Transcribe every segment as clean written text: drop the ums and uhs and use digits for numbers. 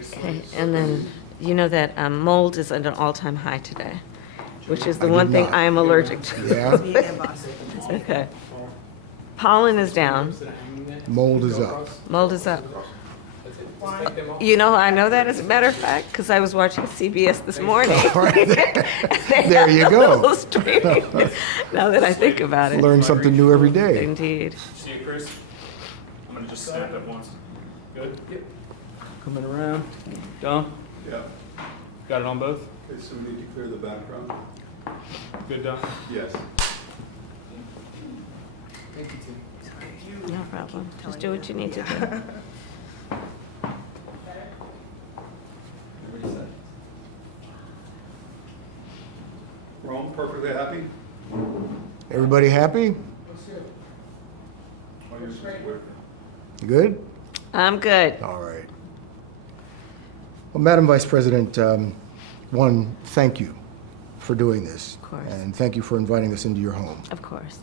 Okay, and then you know that mold is at an all-time high today, which is the I one did thing not. I am allergic to. Yeah, Okay. Pollen is down, mold is up. mold is up. You know, I know that as a matter of fact, because I was watching CBS this morning. There you go. Little stream. Now that I think about it. Learn something new every day. Indeed. See you, Chris? I'm gonna just snap it once. Good? Yep. Coming around. Don? Yeah, Got it on both? okay, so we need to clear the background. Good, Don? Yes. No problem. Just do what you need to do. We're all perfectly happy? Everybody happy? Oh, you're supposed to wear- Good? I'm good. All right. Well, Madam Vice President, one, thank you for doing this. Of course. And thank you for inviting us into your home. Of course.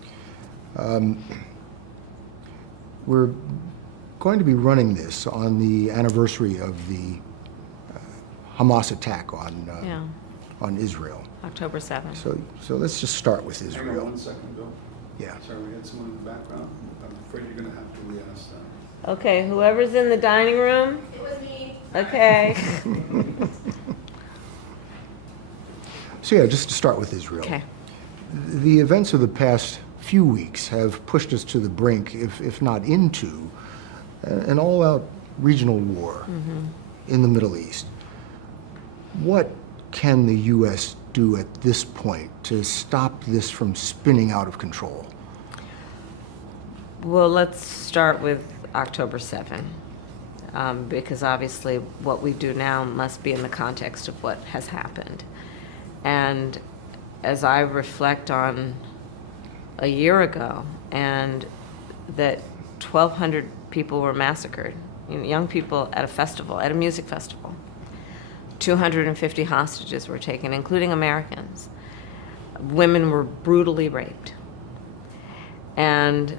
We're going to be running this on the anniversary of the Hamas attack Yeah. on Israel. October 7th. So let's just start with Hang on Israel. 1 second, Bill. Yeah. Sorry, we had someone in the background. I'm afraid you're gonna have to re-ask that. Okay, whoever's in the dining room? It was me. Okay. So yeah, just to start with Israel. Okay. The events of the past few weeks have pushed us to the brink, if not into, an all-out regional war in the Middle East. What can the U.S. do at this point to stop this from spinning out of control? Well, let's start with October 7, because obviously what we do now must be in the context of what has happened. And as I reflect on a year ago, and that 1,200 people were massacred, young people at a festival, at a music festival. 250 hostages were taken, including Americans. Women were brutally raped. And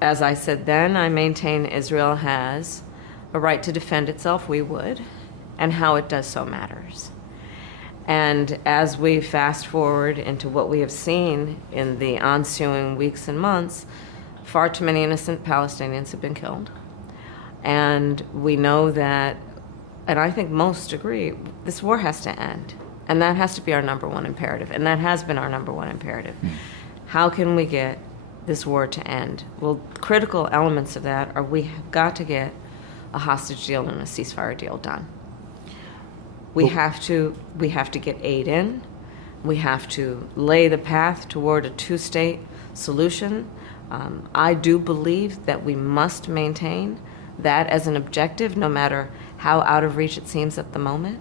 as I said then, I maintain Israel has a right to defend itself, we would, and how it does so matters. And as we fast forward into what we have seen in the ensuing weeks and months, far too many innocent Palestinians have been killed. And we know that, and I think most agree, this war has to end. And that has to be our number one imperative. And that has been our number one imperative. How can we get this war to end? Well, critical elements of that are we have got to get a hostage deal and a ceasefire deal done. We have to get aid in. We have to lay the path toward a two-state solution. I do believe that we must maintain that as an objective, no matter how out of reach it seems at the moment.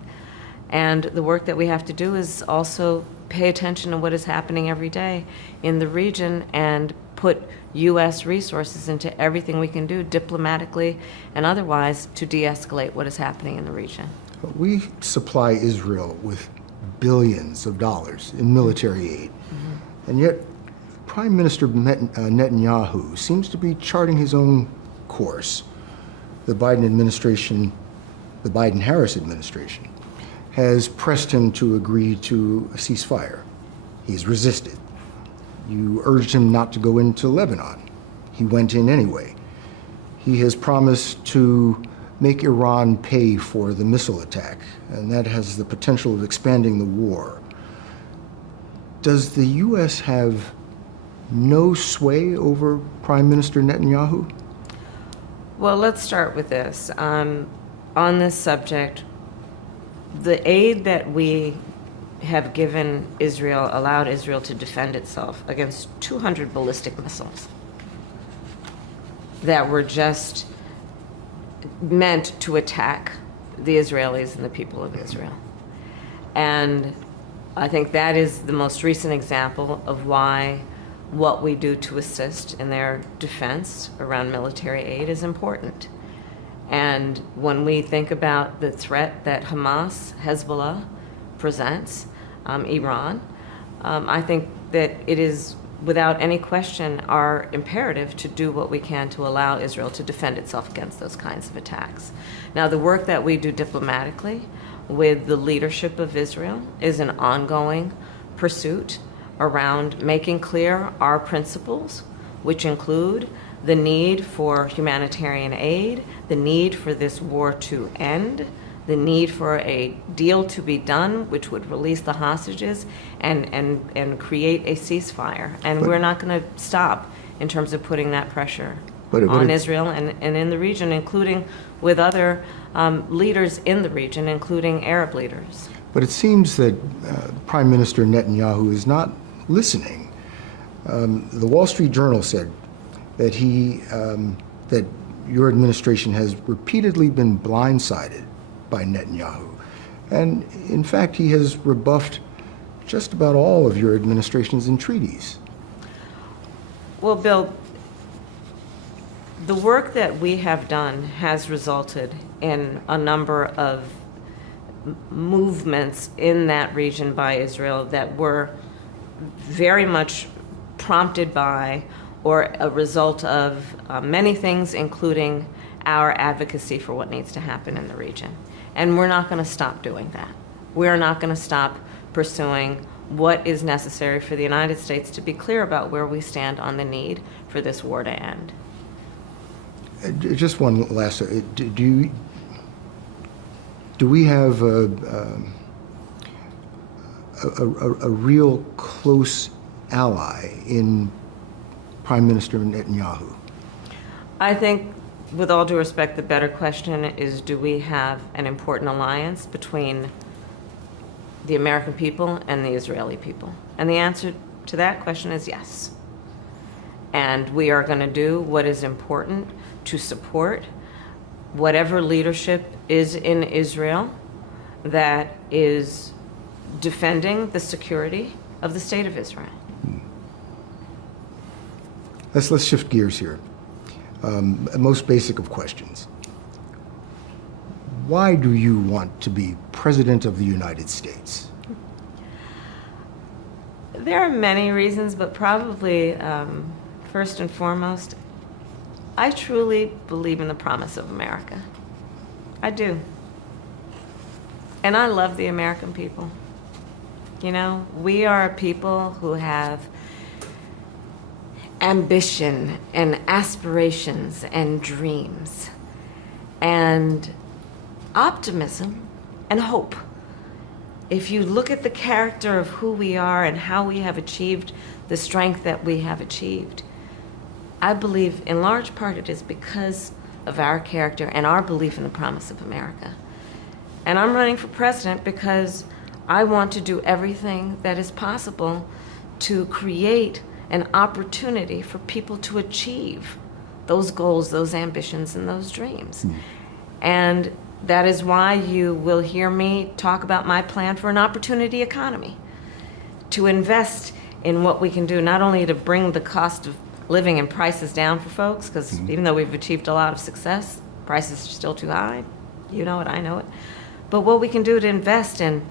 And the work that we have to do is also pay attention to what is happening every day in the region and put U.S. resources into everything we can do diplomatically and otherwise to de-escalate what is happening in the region. We supply Israel with billions of dollars in military aid. And yet, Prime Minister Netanyahu seems to be charting his own course. The Biden administration, the Biden-Harris administration, has pressed him to agree to a ceasefire. He's resisted. You urged him not to go into Lebanon. He went in anyway. He has promised to make Iran pay for the missile attack, and that has the potential of expanding the war. Does the U.S. have no sway over Prime Minister Netanyahu? Well, let's start with this. On this subject, the aid that we have given Israel allowed Israel to defend itself against 200 ballistic missiles that were just meant to attack the Israelis and the people of Israel. And I think that is the most recent example of why what we do to assist in their defense around military aid is important. And when we think about the threat that Hamas, Hezbollah presents, Iran, I think that it is without any question, are imperative to do what we can to allow Israel to defend itself against those kinds of attacks. Now, the work that we do diplomatically with the leadership of Israel is an ongoing pursuit around making clear our principles, which include the need for humanitarian aid, the need for this war to end, the need for a deal to be done which would release the hostages and create a ceasefire. And we're not going to stop in terms of putting that pressure But on it's- Israel and in the region, including with other leaders in the region, including Arab leaders. But it seems that Prime Minister Netanyahu is not listening. The Wall Street Journal said that that your administration has repeatedly been blindsided by Netanyahu. And in fact, he has rebuffed just about all of your administration's entreaties. Well, Bill, the work that we have done has resulted in a number of movements in that region by Israel that were very much prompted by or a result of many things, including our advocacy for what needs to happen in the region. And we're not going to stop doing that. We're not going to stop pursuing what is necessary for the United States to be clear about where we stand on the need for this war to end. Just one last, do we have a real close ally in Prime Minister Netanyahu? I think, with all due respect, the better question is, do we have an important alliance between the American people and the Israeli people? And the answer to that question is yes. And we are going to do what is important to support whatever leadership is in Israel that is defending the security of the state of Israel. Let's shift gears here. Most basic of questions. Why do you want to be President of the United States? There are many reasons, but probably first and foremost, I truly believe in the promise of America. I do. And I love the American people. You know, we are a people who have ambition and aspirations and dreams and optimism and hope. If you look at the character of who we are and how we have achieved the strength that we have achieved, I believe in large part it is because of our character and our belief in the promise of America. And I'm running for president because I want to do everything that is possible to create an opportunity for people to achieve those goals, those ambitions, and those dreams. And that is why you will hear me talk about my plan for an opportunity economy, to invest in what we can do, not only to bring the cost of living and prices down for folks, because even though we've achieved a lot of success, prices are still too high. You know it, I know it. But what we can do to invest in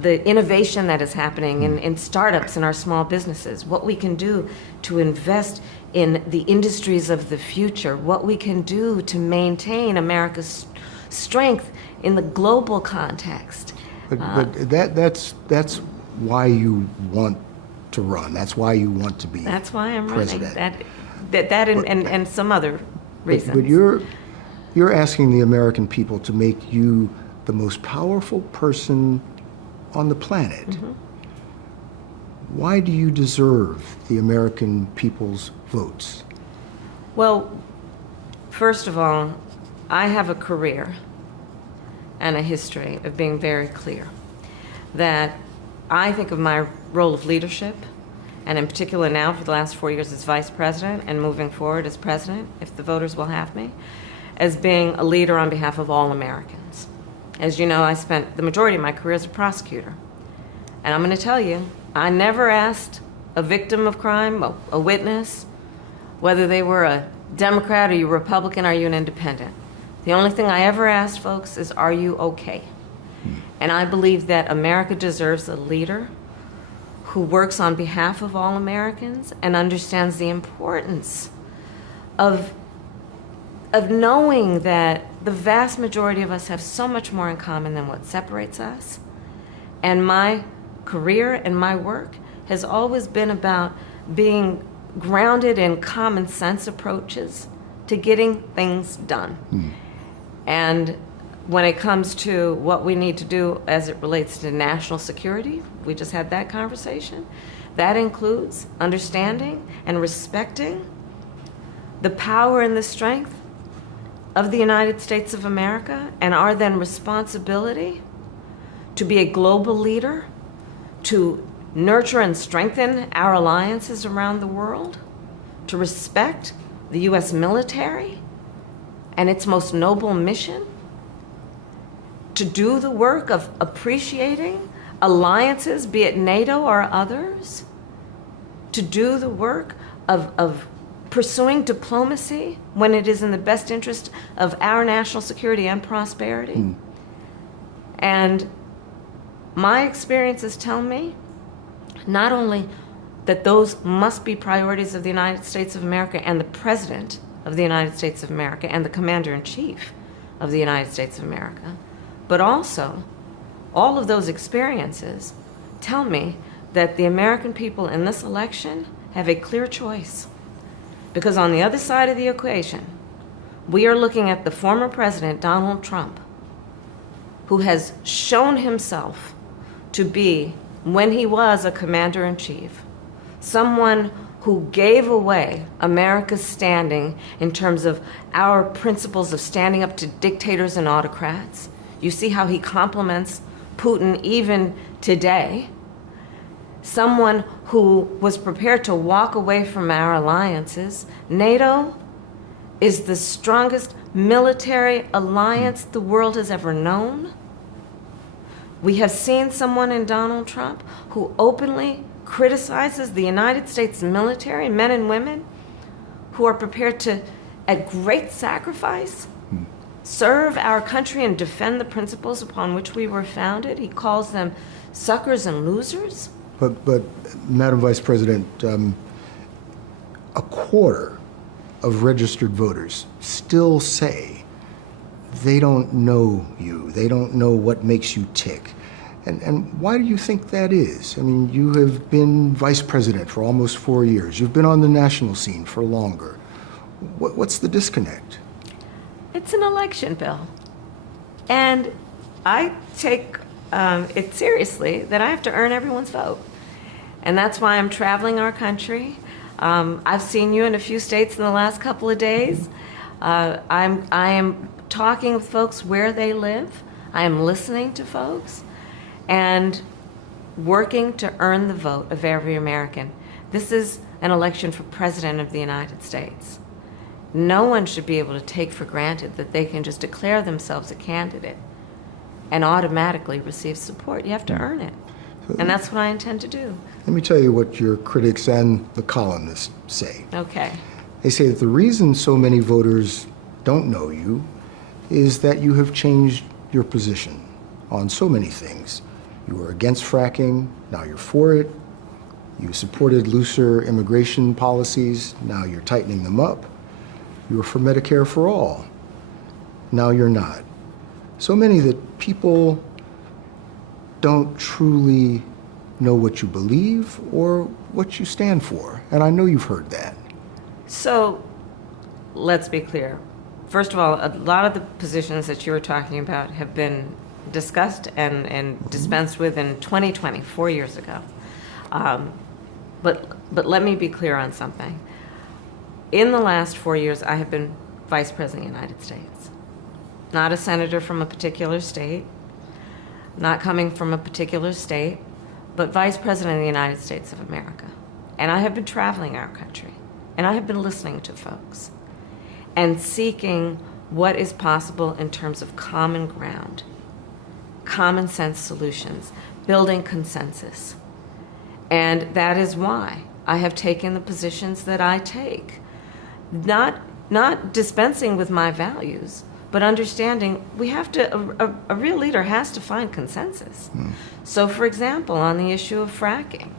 the innovation that is happening in startups and our small businesses, what we can do to invest in the industries of the future, what we can do to maintain America's strength in the global context. But that's why you want to run. That's why you want to be That's why I'm president. running. That and some other reasons. But you're asking the American people to make you the most powerful person on the planet. Mm-hmm. Why do you deserve the American people's votes? Well, first of all, I have a career and a history of being very clear that I think of my role of leadership, and in particular now for the last 4 years as vice president and moving forward as president, if the voters will have me, as being a leader on behalf of all Americans. As you know, I spent the majority of my career as a prosecutor. And I'm going to tell you, I never asked a victim of crime, a witness, whether they were a Democrat, are you a Republican, are you an independent. The only thing I ever asked folks is, are you okay? And I believe that America deserves a leader who works on behalf of all Americans and understands the importance of knowing that the vast majority of us have so much more in common than what separates us. And my career and my work has always been about being grounded in common sense approaches to getting things done. And when it comes to what we need to do as it relates to national security, we just had that conversation. That includes understanding and respecting the power and the strength of the United States of America and our then responsibility to be a global leader, to nurture and strengthen our alliances around the world, to respect the U.S. military and its most noble mission, to do the work of appreciating alliances, be it NATO or others, to do the work of pursuing diplomacy when it is in the best interest of our national security and prosperity. And my experiences tell me not only that those must be priorities of the United States of America and the President of the United States of America and the Commander-in-Chief of the United States of America, but also all of those experiences tell me that the American people in this election have a clear choice. Because on the other side of the equation, we are looking at the former President, Donald Trump, who has shown himself to be, when he was a commander-in-chief, someone who gave away America's standing in terms of our principles of standing up to dictators and autocrats. You see how he compliments Putin even today. Someone who was prepared to walk away from our alliances. NATO is the strongest military alliance the world has ever known. We have seen someone in Donald Trump who openly criticizes the United States military, men and women who are prepared to, at great sacrifice, serve our country and defend the principles upon which we were founded. He calls them suckers and losers. But Madam Vice President, a quarter of registered voters still say they don't know you. They don't know what makes you tick. And why do you think that is? I mean, you have been vice president for almost 4 years. You've been on the national scene for longer. What's the disconnect? It's an election, Bill. And I take it seriously that I have to earn everyone's vote. And that's why I'm traveling our country. I've seen you in a few states in the last couple of days. I am talking with folks where they live. I am listening to folks and working to earn the vote of every American. This is an election for President of the United States. No one should be able to take for granted that they can just declare themselves a candidate and automatically receive support. You have to earn it. And that's what I intend to do. Let me tell you what your critics and the columnists say. Okay. They say that the reason so many voters don't know you is that you have changed your position on so many things. You were against fracking, now you're for it. You supported looser immigration policies, now you're tightening them up. You were for Medicare for all, now you're not. So many that people don't truly know what you believe or what you stand for. And I know you've heard that. So let's be clear. First of all, a lot of the positions that you were talking about have been discussed and dispensed with in 2020, 4 years ago. But let me be clear on something. In the last 4 years, I have been Vice President of the United States. Not a senator from a particular state, not coming from a particular state, but Vice President of the United States of America. And I have been traveling our country, and I have been listening to folks and seeking what is possible in terms of common ground, common sense solutions, building consensus. And that is why I have taken the positions that I take. Not dispensing with my values, but understanding we have to, a real leader has to find consensus. So for example, on the issue of fracking,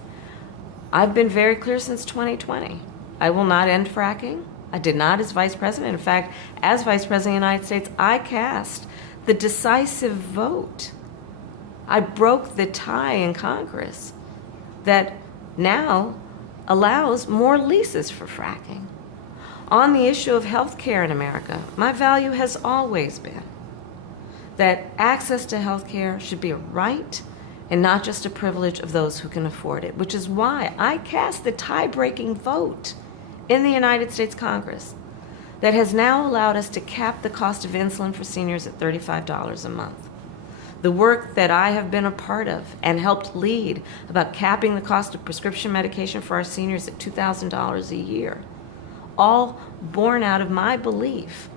I've been very clear since 2020. I will not end fracking. I did not as vice president. In fact, as vice president of the United States, I cast the decisive vote. I broke the tie in Congress that now allows more leases for fracking. On the issue of health care in America, my value has always been that access to health care should be a right and not just a privilege of those who can afford it, which is why I cast the tie-breaking vote in the United States Congress that has now allowed us to cap the cost of insulin for seniors at $35 a month. The work that I have been a part of and helped lead about capping the cost of prescription medication for our seniors at $2,000 a year, all born out of my belief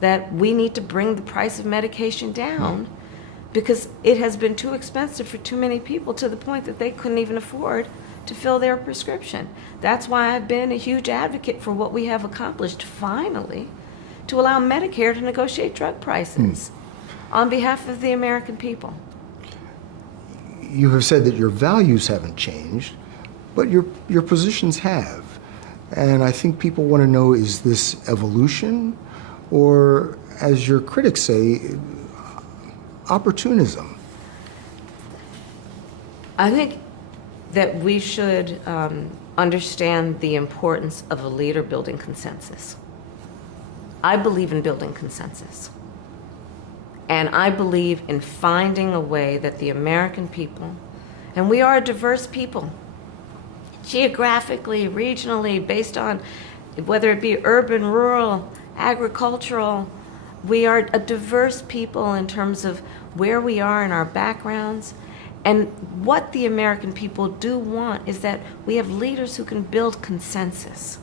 that we need to bring the price of medication down because it has been too expensive for too many people to the point that they couldn't even afford to fill their prescription. That's why I've been a huge advocate for what we have accomplished finally to allow Medicare to negotiate drug prices on behalf of the American people. You have said that your values haven't changed, but your positions have. And I think people want to know, is this evolution or, as your critics say, opportunism? I think that we should understand the importance of a leader building consensus. I believe in building consensus. And I believe in finding a way that the American people, and we are a diverse people, geographically, regionally, based on whether it be urban, rural, agricultural, we are a diverse people in terms of where we are in our backgrounds. And what the American people do want is that we have leaders who can build consensus,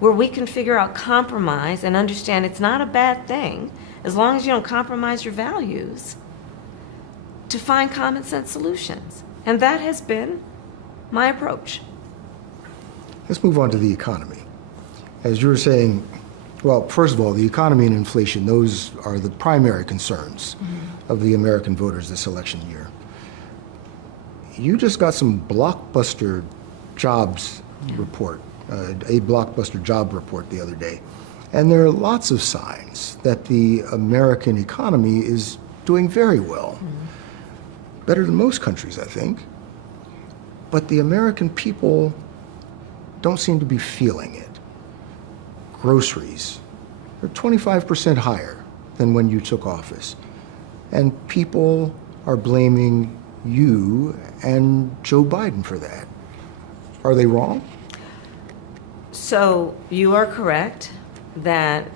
where we can figure out compromise and understand it's not a bad thing, as long as you don't compromise your values, to find common sense solutions. And that has been my approach. Let's move on to the economy. As you were saying, well, first of all, the economy and inflation, those are the primary concerns of the American voters this election year. You just got some blockbuster jobs report, a blockbuster job report the other day. And there are lots of signs that the American economy is doing very well. Better than most countries, I think. But the American people don't seem to be feeling it. Groceries are 25% higher than when you took office. And people are blaming you and Joe Biden for that. Are they wrong? So you are correct that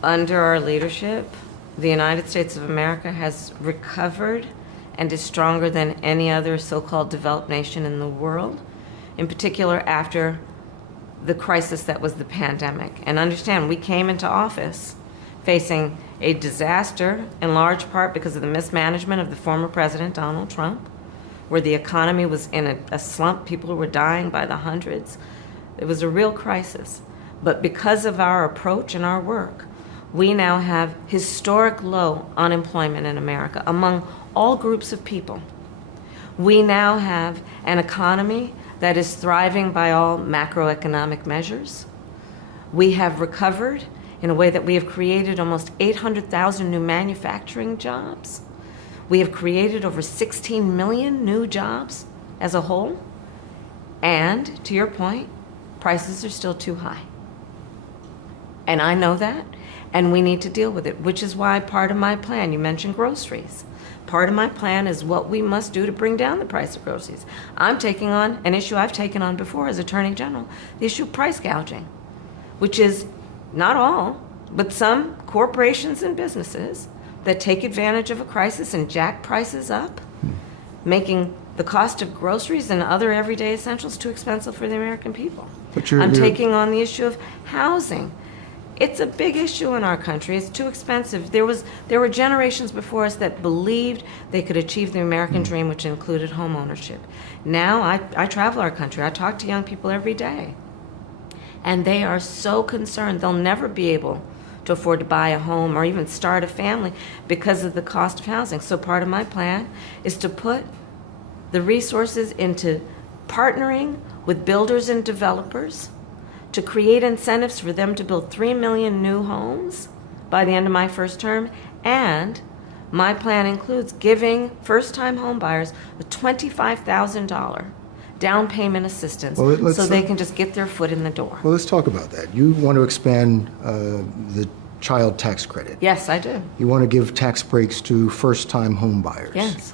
under our leadership, the United States of America has recovered and is stronger than any other so-called developed nation in the world, in particular after the crisis that was the pandemic. And understand, we came into office facing a disaster in large part because of the mismanagement of the former president, Donald Trump, where the economy was in a slump. People were dying by the hundreds. It was a real crisis. But because of our approach and our work, we now have historic low unemployment in America among all groups of people. We now have an economy that is thriving by all macroeconomic measures. We have recovered in a way that we have created almost 800,000 new manufacturing jobs. We have created over 16 million new jobs as a whole. And to your point, prices are still too high. And I know that, and we need to deal with it, which is why part of my plan, you mentioned groceries. Part of my plan is what we must do to bring down the price of groceries. I'm taking on an issue I've taken on before as Attorney General, the issue of price gouging, which is not all, but some corporations and businesses that take advantage of a crisis and jack prices up, making the cost of groceries and other everyday essentials too expensive for the American people. But I'm taking on the issue of housing. It's a big issue in our country. It's too expensive. There were generations before us that believed they could achieve the American dream, which included home ownership. Now I travel our country. I talk to young people every day. And they are so concerned they'll never be able to afford to buy a home or even start a family because of the cost of housing. So part of my plan is to put the resources into partnering with builders and developers to create incentives for them to build 3 million new homes by the end of my first term. And my plan includes giving first-time home buyers a $25,000 down payment assistance Well, let's- so they can just get their foot in the door. Well, let's talk about that. You want to expand the child tax credit. Yes, I do. You want to give tax breaks to first-time home buyers. Yes,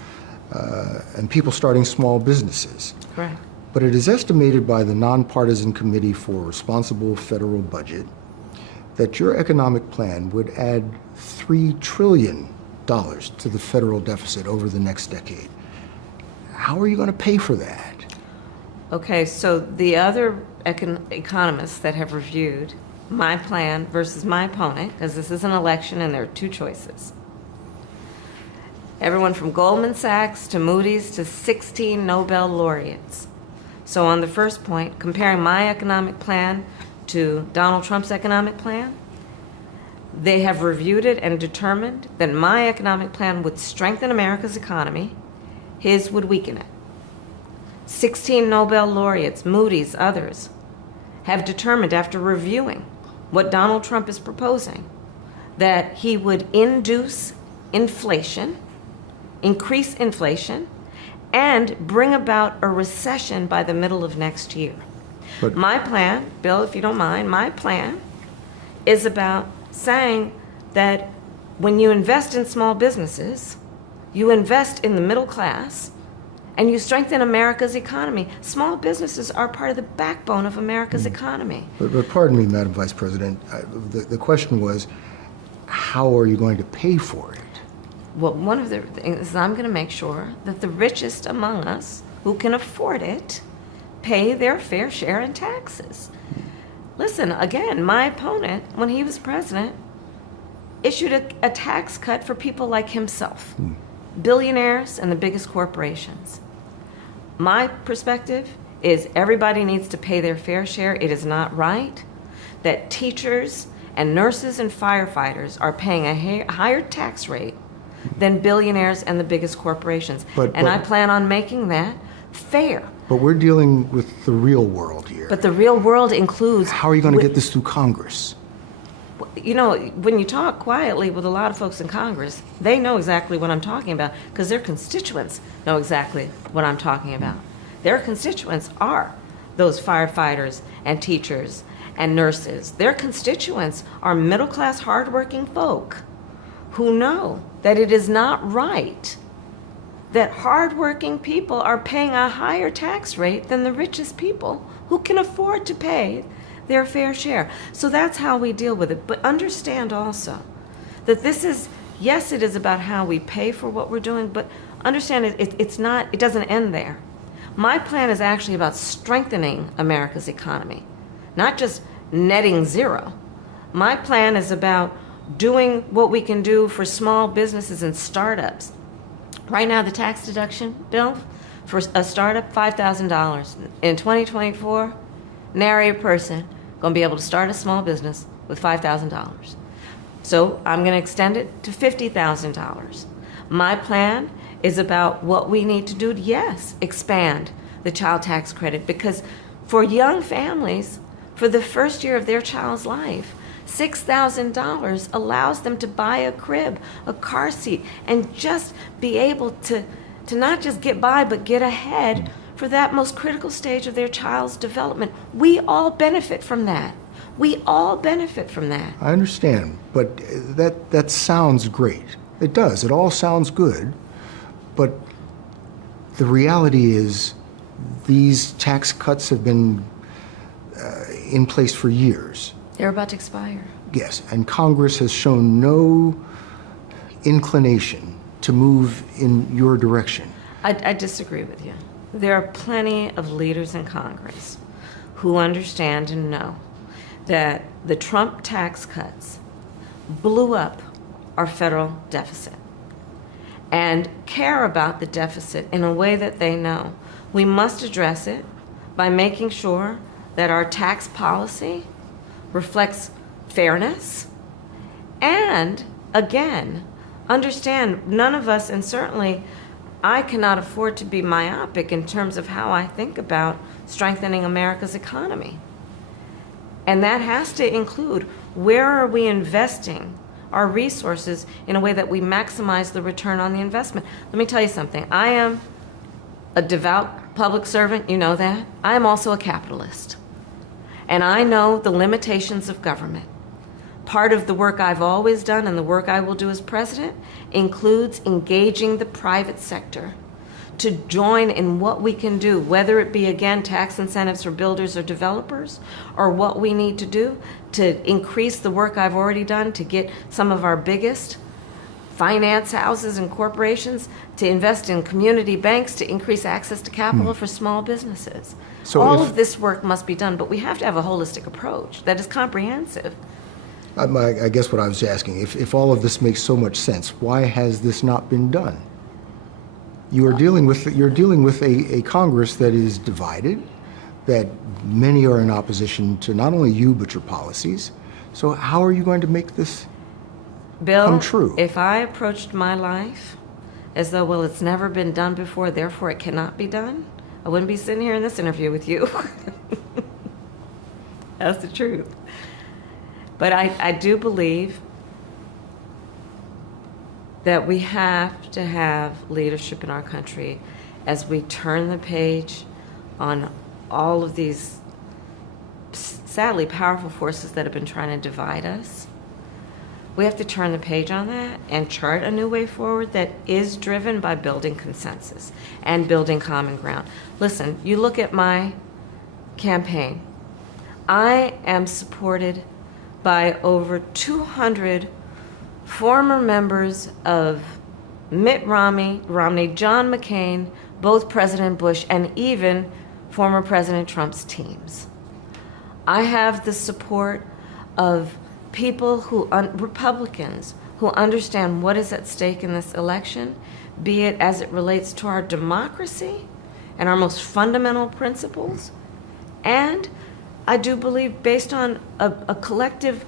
And people starting small businesses. correct. But it is estimated by the Nonpartisan Committee for Responsible Federal Budget that your economic plan would add $3 trillion to the federal deficit over the next decade. How are you going to pay for that? Okay, so the other economists that have reviewed my plan versus my opponent, because this is an election and there are two choices. Everyone from Goldman Sachs to Moody's to 16 Nobel laureates. So on the first point, comparing my economic plan to Donald Trump's economic plan, they have reviewed it and determined that my economic plan would strengthen America's economy, his would weaken it. 16 Nobel laureates, Moody's, others, have determined after reviewing what Donald Trump is proposing that he would induce inflation, increase inflation, and bring about a recession by the middle of next year. But- My plan, Bill, if you don't mind, my plan is about saying that when you invest in small businesses, you invest in the middle class, and you strengthen America's economy. Small businesses are part of the backbone of America's economy. But pardon me, Madam Vice President, the question was, how are you going to pay for it? Well, one of the things is I'm going to make sure that the richest among us who can afford it pay their fair share in taxes. Listen, again, my opponent, when he was president, issued a tax cut for people like himself, billionaires and the biggest corporations. My perspective is everybody needs to pay their fair share. It is not right that teachers and nurses and firefighters are paying a higher tax rate than billionaires and the biggest corporations. But- And I plan on making that fair. But we're dealing with the real world here. But the real world includes... How are you going to get this through Congress? You know, when you talk quietly with a lot of folks in Congress, they know exactly what I'm talking about because their constituents know exactly what I'm talking about. Their constituents are those firefighters and teachers and nurses. Their constituents are middle-class, hardworking folk who know that it is not right that hardworking people are paying a higher tax rate than the richest people who can afford to pay their fair share. So that's how we deal with it. But understand also that this is, yes, it is about how we pay for what we're doing, but understand it doesn't end there. My plan is actually about strengthening America's economy, not just netting zero. My plan is about doing what we can do for small businesses and startups. Right now, the tax deduction, Bill, for a startup, $5,000. In 2024, nary a person going to be able to start a small business with $5,000. So I'm going to extend it to $50,000. My plan is about what we need to do to, yes, expand the child tax credit, because for young families, for the first year of their child's life, $6,000 allows them to buy a crib, a car seat, and just be able to not just get by, but get ahead for that most critical stage of their child's development. We all benefit from that. We all benefit from that. I understand, but that sounds great. It does. It all sounds good. But the reality is these tax cuts have been in place for years. They're about to expire. Yes, and Congress has shown no inclination to move in your direction. I disagree with you. There are plenty of leaders in Congress who understand and know that the Trump tax cuts blew up our federal deficit and care about the deficit in a way that they know. We must address it by making sure that our tax policy reflects fairness and, again, understand none of us, and certainly I cannot afford to be myopic in terms of how I think about strengthening America's economy. And that has to include, where are we investing our resources in a way that we maximize the return on the investment? Let me tell you something. I am a devout public servant, you know that. I am also a capitalist. And I know the limitations of government. Part of the work I've always done and the work I will do as president includes engaging the private sector to join in what we can do, whether it be, again, tax incentives for builders or developers, or what we need to do to increase the work I've already done to get some of our biggest finance houses and corporations to invest in community banks to increase access to capital for small businesses. So all if- of this work must be done, but we have to have a holistic approach that is comprehensive. I guess what I was asking, if all of this makes so much sense, why has this not been done? You're dealing with a Congress that is divided, that many are in opposition to not only you but your policies. So how are you going to make this Bill, come true? if I approached my life as though, well, it's never been done before, therefore it cannot be done, I wouldn't be sitting here in this interview with you. That's the truth. But I do believe that we have to have leadership in our country as we turn the page on all of these sadly powerful forces that have been trying to divide us. We have to turn the page on that and chart a new way forward that is driven by building consensus and building common ground. Listen, you look at my campaign. I am supported by over 200 former members of Mitt Romney, John McCain, both President Bush, and even former President Trump's teams. I have the support of people Republicans who understand what is at stake in this election, be it as it relates to our democracy and our most fundamental principles. And I do believe, based on a collective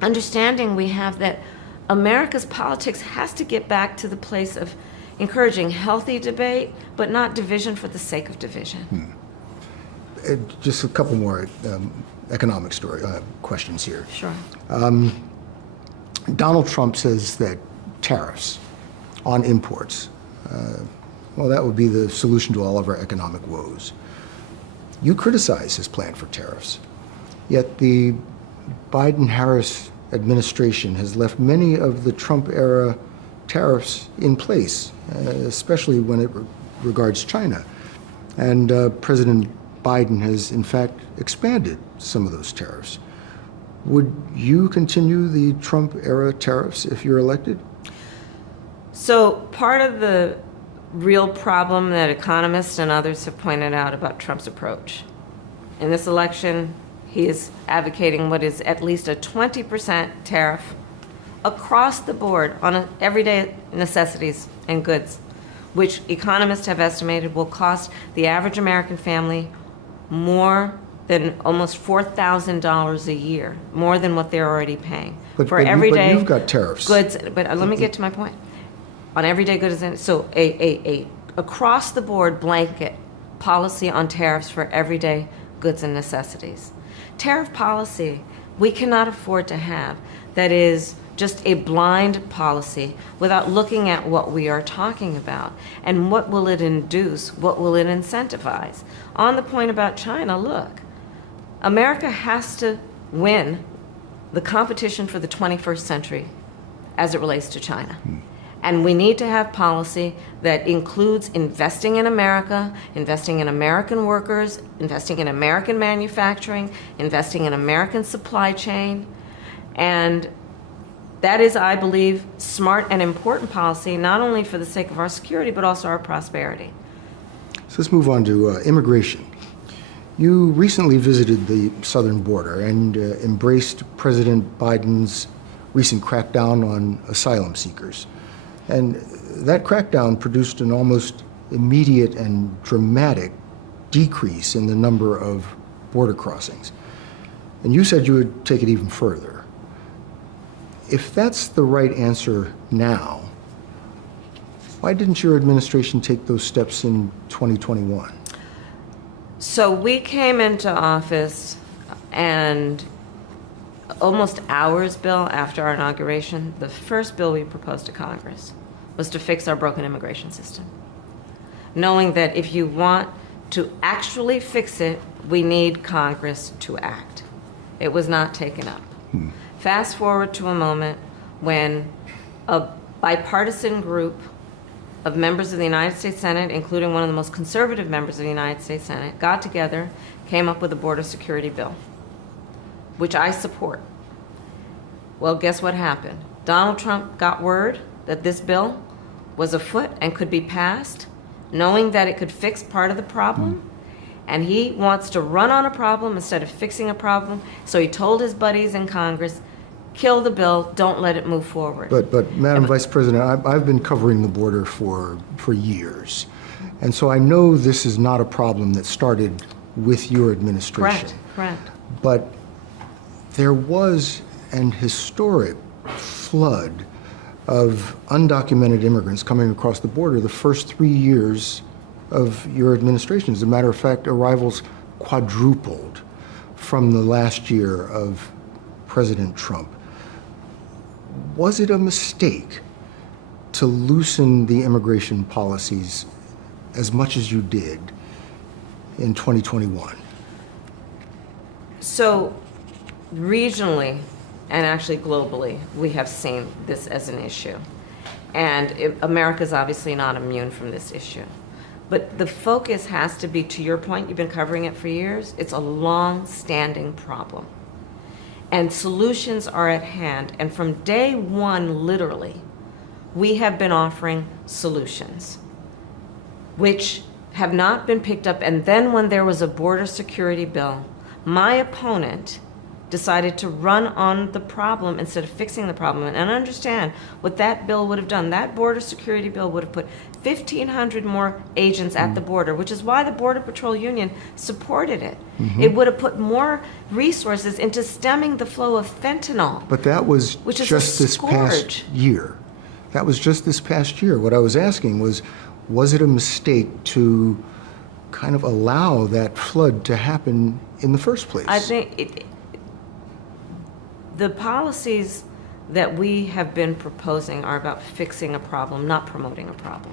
understanding we have, that America's politics has to get back to the place of encouraging healthy debate, but not division for the sake of division. Just a couple more economic questions here. Sure. Donald Trump says that tariffs on imports, well, that would be the solution to all of our economic woes. You criticize his plan for tariffs, yet the Biden-Harris administration has left many of the Trump-era tariffs in place, especially when it regards China. And President Biden has, in fact, expanded some of those tariffs. Would you continue the Trump-era tariffs if you're elected? So part of the real problem that economists and others have pointed out about Trump's approach in this election, he is advocating what is at least a 20% tariff across the board on everyday necessities and goods, which economists have estimated will cost the average American family more than almost $4,000 a year, more than what they're already paying for everyday but you've got tariffs. goods. But let me get to my point. On everyday goods, so a across the board blanket policy on tariffs for everyday goods and necessities. Tariff policy we cannot afford to have that is just a blind policy without looking at what we are talking about and what will it induce, what will it incentivize. On the point about China, look, America has to win the competition for the 21st century as it relates to China. And we need to have policy that includes investing in America, investing in American workers, investing in American manufacturing, investing in American supply chain. And that is, I believe, smart and important policy, not only for the sake of our security, but also our prosperity. So let's move on to immigration. You recently visited the southern border and embraced President Biden's recent crackdown on asylum seekers. And that crackdown produced an almost immediate and dramatic decrease in the number of border crossings. And you said you would take it even further. If that's the right answer now, Why didn't your administration take those steps in 2021? So we came into office, and almost hours, Bill, after our inauguration, the first bill we proposed to Congress was to fix our broken immigration system, knowing that if you want to actually fix it, we need Congress to act. It was not taken up. Fast forward to a moment when a bipartisan group of members of the United States Senate, including one of the most conservative members of the United States Senate, got together, came up with a border security bill, which I support. Well, guess what happened? Donald Trump got word that this bill was afoot and could be passed, knowing that it could fix part of the problem, and he wants to run on a problem instead of fixing a problem, so he told his buddies in Congress, kill the bill, don't let it move forward. But Madam Vice President, I've been covering the border for years. And so I know this is not a problem that started with your administration. Correct. But there was an historic flood of undocumented immigrants coming across the border the first 3 years of your administration. As a matter of fact, arrivals quadrupled from the last year of President Trump. Was it a mistake to loosen the immigration policies as much as you did in 2021? So regionally, and actually globally, we have seen this as an issue. And America's obviously not immune from this issue. But the focus has to be, to your point, you've been covering it for years, it's a long-standing problem. And solutions are at hand. And from day one, literally, we have been offering solutions, which have not been picked up. And then when there was a border security bill, my opponent decided to run on the problem instead of fixing the problem. And understand what that bill would have done. That border security bill would have put 1,500 more agents at the border, which is why the Border Patrol Union supported it. It would have put more resources into stemming the flow of fentanyl. But that was Which is a just this past scourge. year. That was just this past year. What I was asking was it a mistake to kind of allow that flood to happen in the first place? I think the policies that we have been proposing are about fixing a problem, not promoting a problem.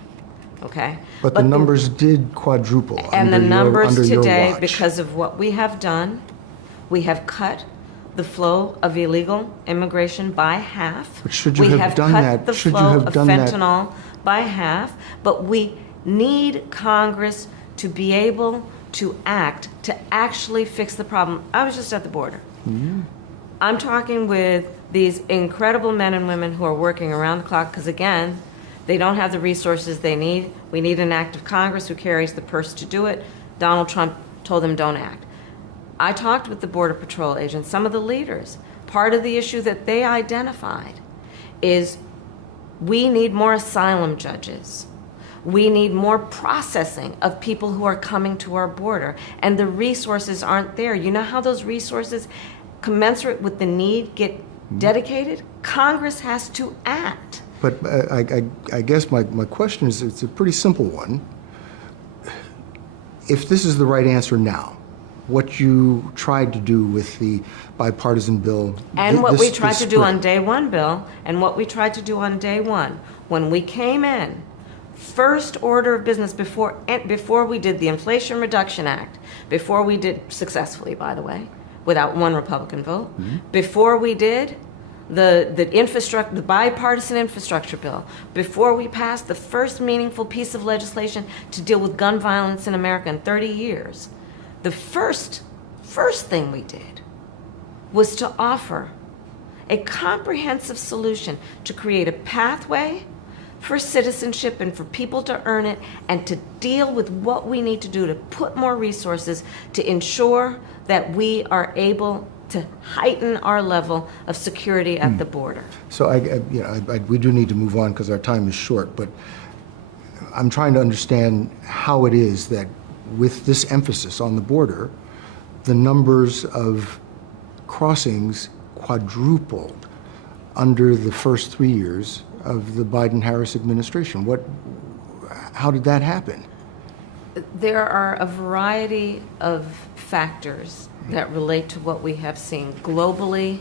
Okay? But the numbers did quadruple And the under numbers your today, watch. because of what we have done, we have cut the flow of illegal immigration by half. But should you have done that- We have cut the should you flow have of done that- fentanyl by half, but we need Congress to be able to act, to actually fix the problem. I was just at the border. I'm talking with these incredible men and women who are working around the clock, because again, they don't have the resources they need. We need an act of Congress who carries the purse to do it. Donald Trump told them don't act. I talked with the Border Patrol agents, some of the leaders. Part of the issue that they identified is we need more asylum judges. We need more processing of people who are coming to our border, and the resources aren't there. You know how those resources commensurate with the need get dedicated? Congress has to act. But I guess my question is, it's a pretty simple one. If this is the right answer now, what you tried to do with the bipartisan bill. And what we this tried to do on spring. day one, Bill, and what we tried to do on day one, when we came in, first order of business before we did the Inflation Reduction Act, before we did, successfully, by the way, without one Republican vote, before we did the bipartisan infrastructure bill, before we passed the first meaningful piece of legislation to deal with gun violence in America in 30 years, the first thing we did was to offer a comprehensive solution to create a pathway for citizenship and for people to earn it, and to deal with what we need to do to put more resources to ensure that we are able to heighten our level of security at the border. So we do need to move on because our time is short, but I'm trying to understand how it is that with this emphasis on the border, the numbers of crossings quadrupled under the first 3 years of the Biden-Harris administration. How did that happen? There are a variety of factors that relate to what we have seen globally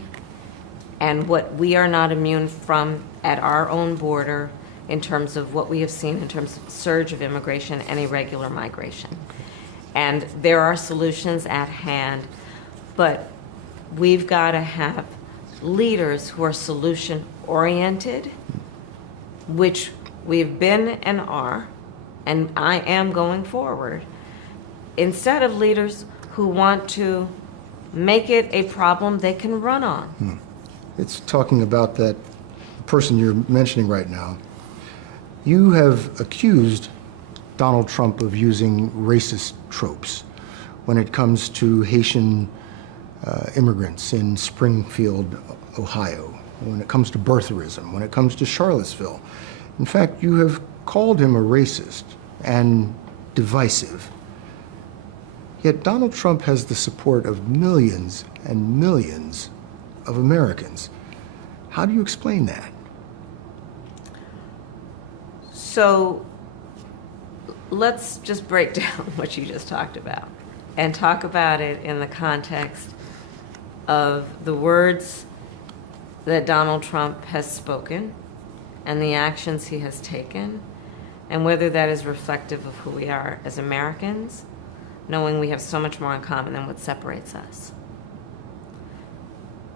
and what we are not immune from at our own border in terms of what we have seen in terms of surge of immigration and irregular migration. And there are solutions at hand, but we've got to have leaders who are solution-oriented, which we've been and are, and I am going forward, instead of leaders who want to make it a problem they can run on. It's talking about that person you're mentioning right now. You have accused Donald Trump of using racist tropes when it comes to Haitian immigrants in Springfield, Ohio, when it comes to birtherism, when it comes to Charlottesville. In fact, you have called him a racist and divisive. Yet Donald Trump has the support of millions and millions of Americans. How do you explain that? So let's just break down what you just talked about and talk about it in the context of the words that Donald Trump has spoken and the actions he has taken, and whether that is reflective of who we are as Americans, knowing we have so much more in common than what separates us.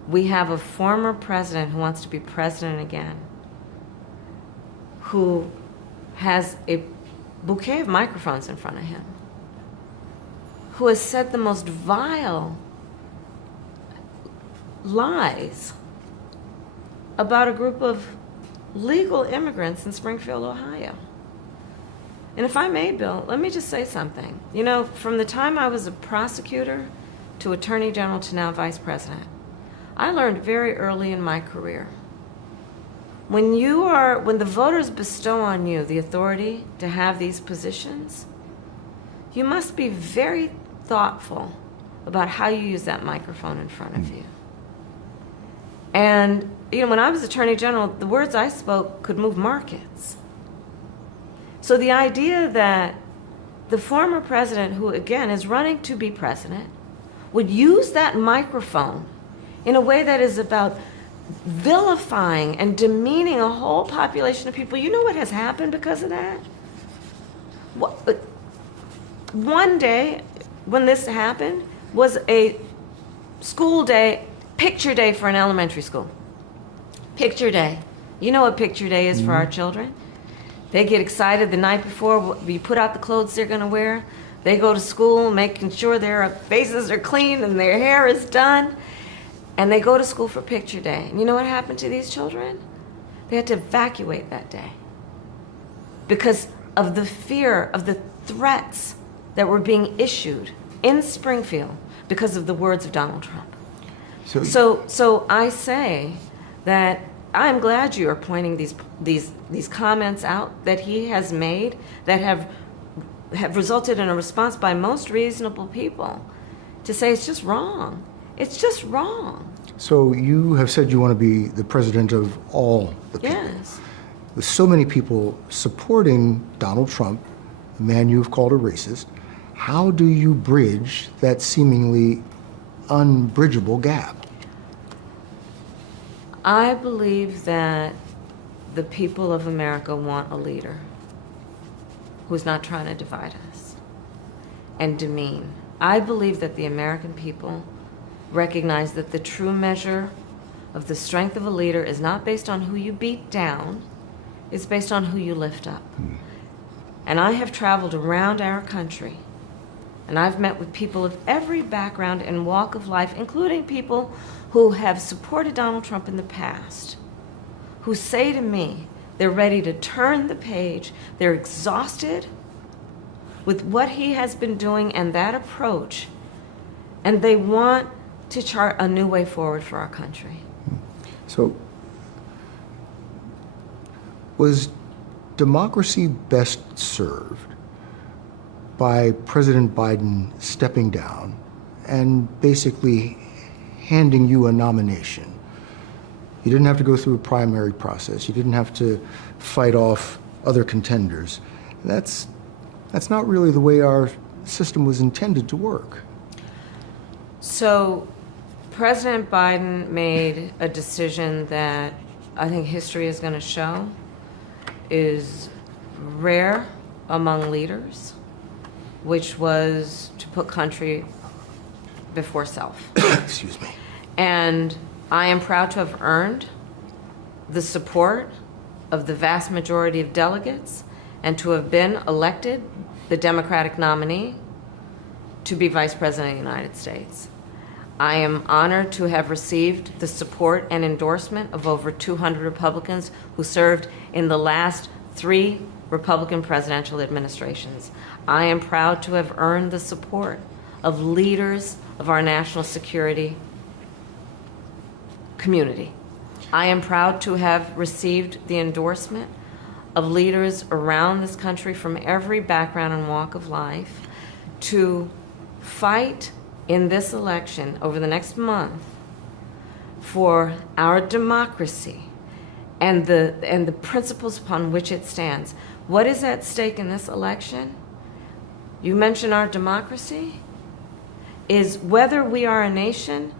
We have a former president who wants to be president again, who has a bouquet of microphones in front of him, who has said the most vile lies about a group of legal immigrants in Springfield, Ohio. And if I may, Bill, let me just say something. You know, from the time I was a prosecutor to attorney general to now vice president, I learned very early in my career, when the voters bestow on you the authority to have these positions, you must be very thoughtful about how you use that microphone in front of you. And, you know, when I was attorney general, the words I spoke could move markets. So the idea that the former president, who again is running to be president, would use that microphone in a way that is about vilifying and demeaning a whole population of people. You know what has happened because of that? One day when this happened was a school day, picture day for an elementary school. Picture day. You know what picture day is for our children? They get excited the night before. We put out the clothes they're going to wear. They go to school making sure their faces are clean and their hair is done. And they go to school for picture day. And you know what happened to these children? They had to evacuate that day because of the fear of the threats that were being issued in Springfield because of the words of Donald Trump. So I say that I'm glad you are pointing these comments out that he has made that have resulted in a response by most reasonable people to say it's just wrong. It's just wrong. So you have said you want to be the president of all the people. Yes. With so many people supporting Donald Trump, the man you have called a racist, how do you bridge that seemingly unbridgeable gap? I believe that the people of America want a leader who's not trying to divide us and demean. I believe that the American people recognize that the true measure of the strength of a leader is not based on who you beat down, it's based on who you lift up. And I have traveled around our country, and I've met with people of every background and walk of life, including people who have supported Donald Trump in the past, who say to me they're ready to turn the page, they're exhausted with what he has been doing and that approach, and they want to chart a new way forward for our country. So, was democracy best served by President Biden stepping down and basically handing you a nomination? You didn't have to go through a primary process. You didn't have to fight off other contenders. That's not really the way our system was intended to work. So President Biden made a decision that I think history is going to show is rare among leaders, which was to put country before self. Excuse me. And I am proud to have earned the support of the vast majority of delegates and to have been elected the Democratic nominee to be Vice President of the United States. I am honored to have received the support and endorsement of over 200 Republicans who served in the last 3 Republican presidential administrations. I am proud to have earned the support of leaders of our national security community. I am proud to have received the endorsement of leaders around this country from every background and walk of life to fight in this election over the next month for our democracy and the principles upon which it stands. What is at stake in this election? You mentioned our democracy, is whether we are a nation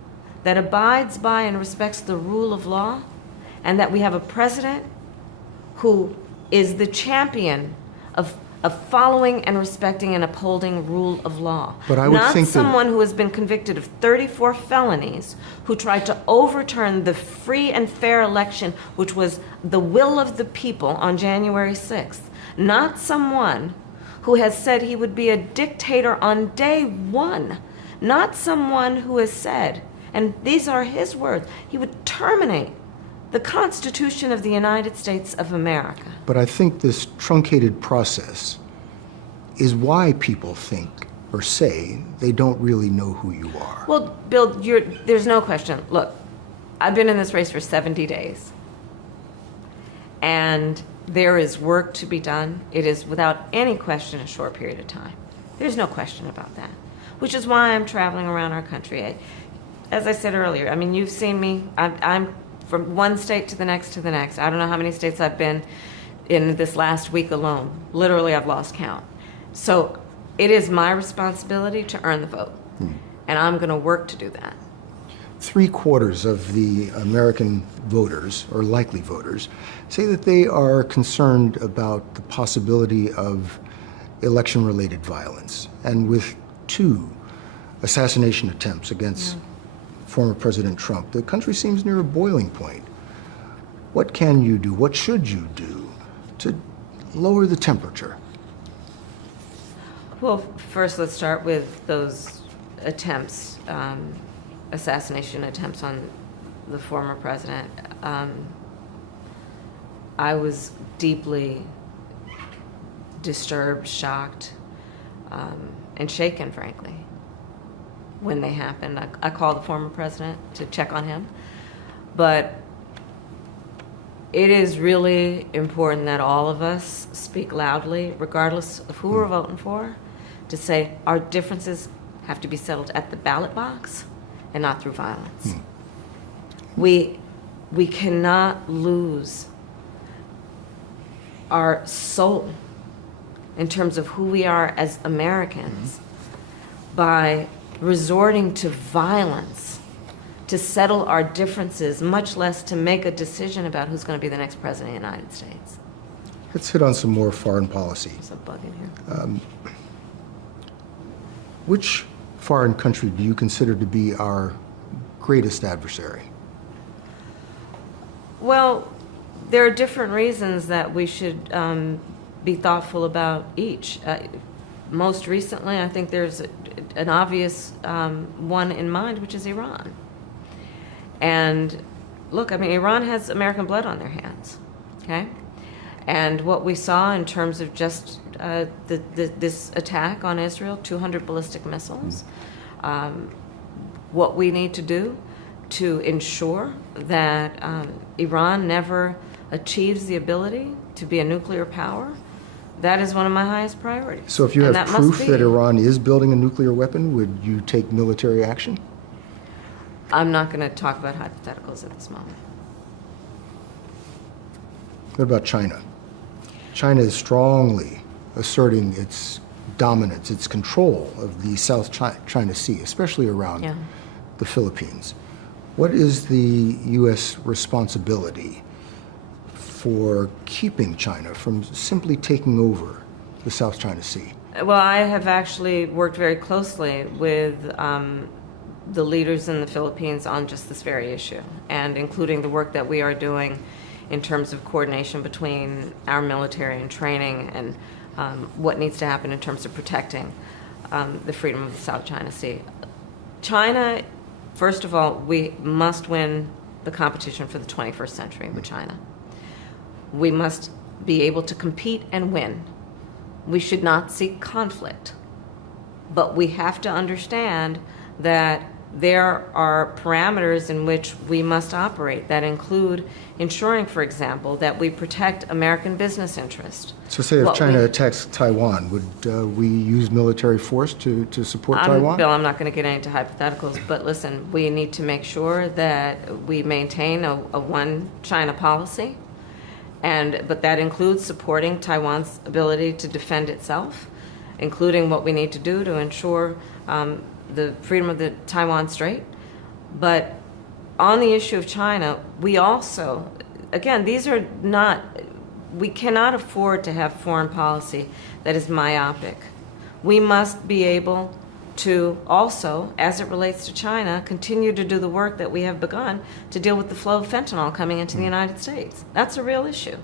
that abides by and respects the rule of law, and that we have a president who is the champion of following and respecting and upholding rule of law. But I would Not think that- someone who has been convicted of 34 felonies, who tried to overturn the free and fair election, which was the will of the people on January 6th. Not someone who has said he would be a dictator on day one. Not someone who has said, and these are his words, he would terminate the Constitution of the United States of America. But I think this truncated process is why people think or say they don't really know who you are. Well, Bill, there's no question. Look, I've been in this race for 70 days. And there is work to be done. It is without any question a short period of time. There's no question about that, which is why I'm traveling around our country. As I said earlier, I mean, you've seen me. I'm from one state to the next to the next. I don't know how many states I've been in this last week alone. Literally, I've lost count. So it is my responsibility to earn the vote. And I'm going to work to do that. 3/4 of the American voters, or likely voters, say that they are concerned about the possibility of election-related violence. And with 2 assassination attempts against former President Trump, the country seems near a boiling point. What can you do? What should you do to lower the temperature? Well, first, let's start with those attempts, assassination attempts on the former president. I was deeply disturbed, shocked, and shaken, frankly, when they happened. I called the former president to check on him. But it is really important that all of us speak loudly, regardless of who we're voting for, to say our differences have to be settled at the ballot box and not through violence. We cannot lose our soul in terms of who we are as Americans by resorting to violence to settle our differences, much less to make a decision about who's going to be the next president of the United States. Let's hit on some more foreign policy. There's a bug in here. Which foreign country do you consider to be our greatest adversary? Well, there are different reasons that we should be thoughtful about each. Most recently, I think there's an obvious one in mind, which is Iran. And look, I mean, Iran has American blood on their hands, okay? And what we saw in terms of just this attack on Israel, 200 ballistic missiles, what we need to do to ensure that Iran never achieves the ability to be a nuclear power, that is one of my highest priorities. So if you And have that must proof be. that Iran is building a nuclear weapon, would you take military action? I'm not going to talk about hypotheticals at this moment. What about China? China is strongly asserting its dominance, its control of the South China Sea, especially around Yeah. the Philippines. What is the U.S. responsibility for keeping China from simply taking over the South China Sea? Well, I have actually worked very closely with the leaders in the Philippines on just this very issue, and including the work that we are doing in terms of coordination between our military and training and what needs to happen in terms of protecting the freedom of the South China Sea. China, first of all, we must win the competition for the 21st century with China. We must be able to compete and win. We should not seek conflict. But we have to understand that there are parameters in which we must operate that include ensuring, for example, that we protect American business interests. So say if What China we- attacks Taiwan, would we use military force to support Taiwan? Bill, I'm not going to get into hypotheticals, but listen, we need to make sure that we maintain a one China policy, but that includes supporting Taiwan's ability to defend itself, including what we need to do to ensure the freedom of the Taiwan Strait. But on the issue of China, we also, again, we cannot afford to have foreign policy that is myopic. We must be able to also, as it relates to China, continue to do the work that we have begun to deal with the flow of fentanyl coming into the United States. That's a real issue.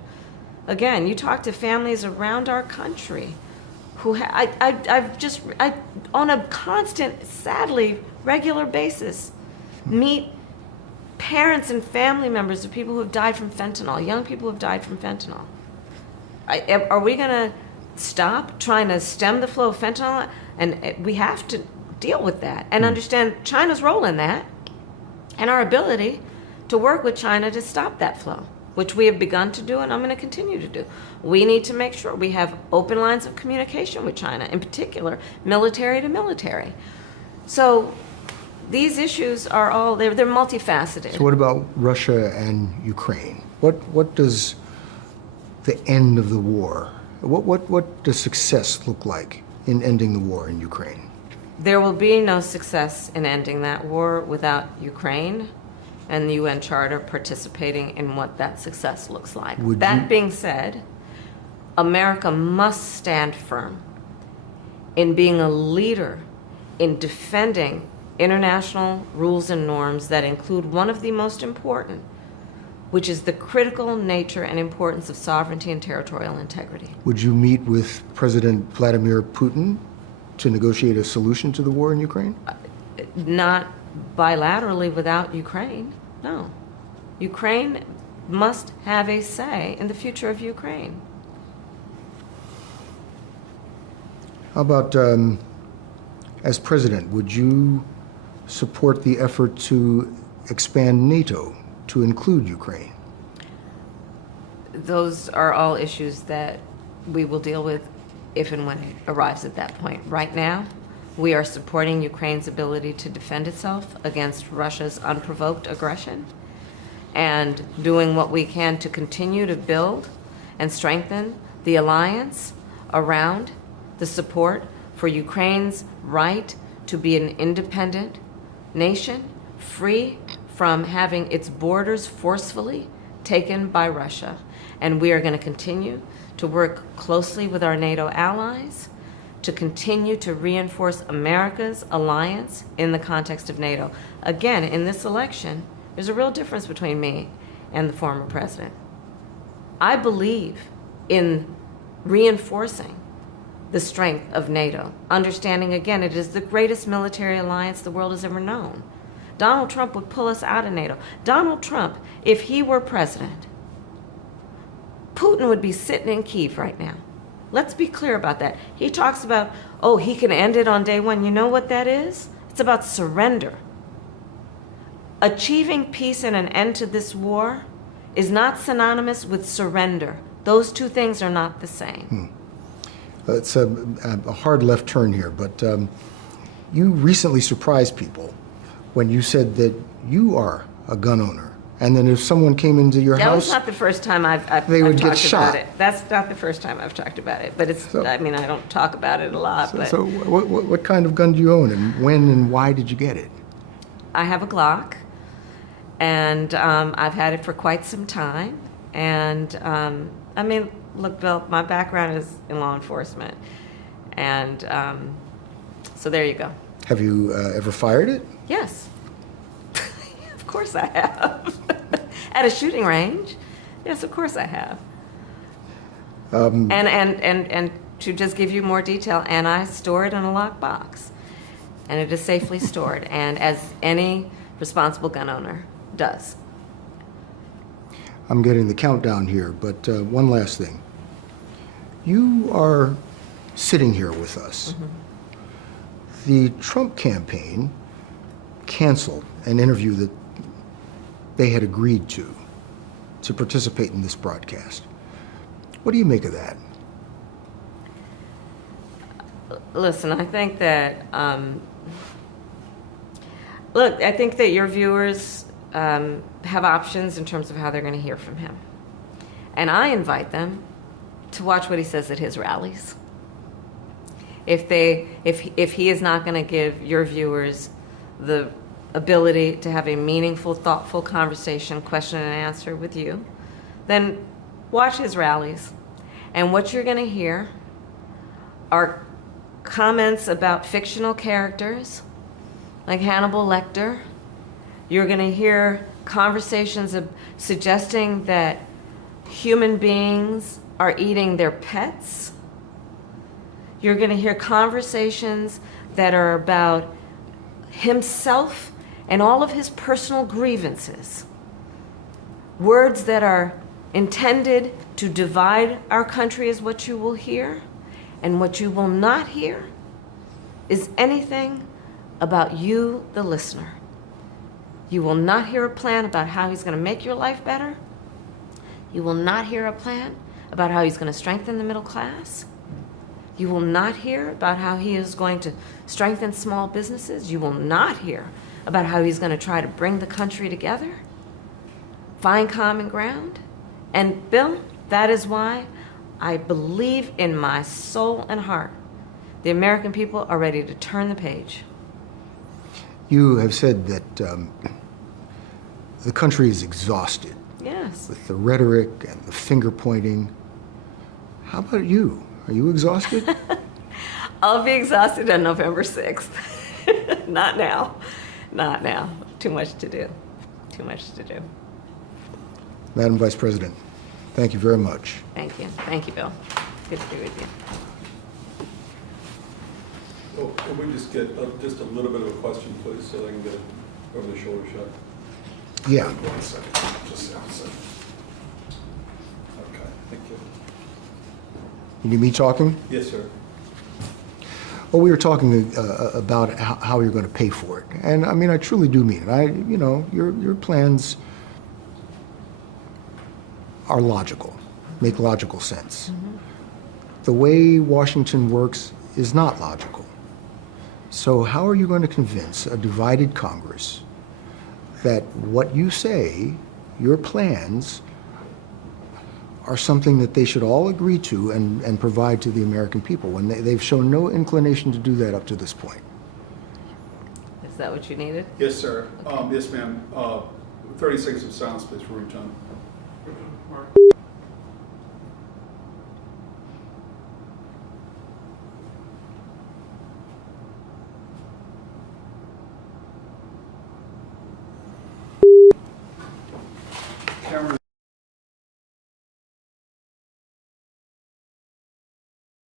Again, you talk to families around our country who I on a constant, sadly, regular basis, meet parents and family members of people who have died from fentanyl, young people who have died from fentanyl. Are we going to stop trying to stem the flow of fentanyl? And we have to deal with that and understand China's role in that and our ability to work with China to stop that flow, which we have begun to do and I'm going to continue to do. We need to make sure we have open lines of communication with China, in particular, military to military. So these issues are all, they're multifaceted. So what about Russia and Ukraine? What does the end of the war, what does success look like in ending the war in Ukraine? There will be no success in ending that war without Ukraine and the UN Charter participating in what that success looks like. That being said, America must stand firm in being a leader in defending international rules and norms that include one of the most important, which is the critical nature and importance of sovereignty and territorial integrity. Would you meet with President Vladimir Putin to negotiate a solution to the war in Ukraine? Not bilaterally without Ukraine, no. Ukraine must have a say in the future of Ukraine. How about, as president, would you support the effort to expand NATO to include Ukraine? Those are all issues that we will deal with if and when it arrives at that point. Right now, we are supporting Ukraine's ability to defend itself against Russia's unprovoked aggression and doing what we can to continue to build and strengthen the alliance around the support for Ukraine's right to be an independent nation, free from having its borders forcefully taken by Russia. And we are going to continue to work closely with our NATO allies to continue to reinforce America's alliance in the context of NATO. Again, in this election, there's a real difference between me and the former president. I believe in reinforcing the strength of NATO, understanding, again, it is the greatest military alliance the world has ever known. Donald Trump would pull us out of NATO. Donald Trump, if he were president, Putin would be sitting in Kyiv right now. Let's be clear about that. He talks about, oh, he can end it on day one. You know what that is? It's about surrender. Achieving peace and an end to this war is not synonymous with surrender. Those two things are not the same. It's a hard left turn here, but you recently surprised people when you said that you are a gun owner And then if someone came into your That was house, not the first time I've They would get talked shot. about it. That's not the first time I've talked about it, but it's, So- I mean, I don't talk about it a lot, but so what kind of gun do you own, and when and why did you get it? I have a Glock, and I've had it for quite some time. And I mean, look, Bill, my background is in law enforcement, and so there you go. Have you ever fired it? Yes, of course I have. At a shooting range, yes, of course I have. And to just give you more detail, and I store it in a locked box, and it is safely stored, and as any responsible gun owner does. I'm getting the countdown here, but one last thing. You are sitting here with us. The Trump campaign canceled an interview that they had agreed to participate in this broadcast. What do you make of that? Listen, I think that, look, I think that your viewers have options in terms of how they're going to hear from him. And I invite them to watch what he says at his rallies. If he is not going to give your viewers the ability to have a meaningful, thoughtful conversation, question and answer with you, then watch his rallies. And what you're going to hear are comments about fictional characters like Hannibal Lecter. You're going to hear conversations suggesting that human beings are eating their pets. You're going to hear conversations that are about himself and all of his personal grievances. Words that are intended to divide our country is what you will hear. And what you will not hear is anything about you, the listener. You will not hear a plan about how he's going to make your life better. You will not hear a plan about how he's going to strengthen the middle class. You will not hear about how he is going to strengthen small businesses. You will not hear about how he's going to try to bring the country together, find common ground. And Bill, that is why I believe in my soul and heart the American people are ready to turn the page. You have said that the country is exhausted Yes. with the rhetoric and the finger pointing. How about you? Are you exhausted? I'll be exhausted on November 6th. Not now. Not now. Too much to do. Too much to do. Madam Vice President, thank you very much. Thank you. Thank you, Bill. Good to be with you. Oh, can we just get just a little bit of a question, please, so I can get it over the shoulder shot? Yeah. 1 second, just a second. Okay, thank you. You need me talking? Yes, sir. Well, we were talking about how you're going to pay for it, and I mean, I truly do mean it. Your plans are logical, make logical sense. Mm-hmm. The way Washington works is not logical. So how are you going to convince a divided Congress that what you say, your plans, are something that they should all agree to and provide to the American people when they've shown no inclination to do that up to this point? Is that what you needed? Yes, sir. Yes, ma'am. 30 seconds of silence, please, for Room John.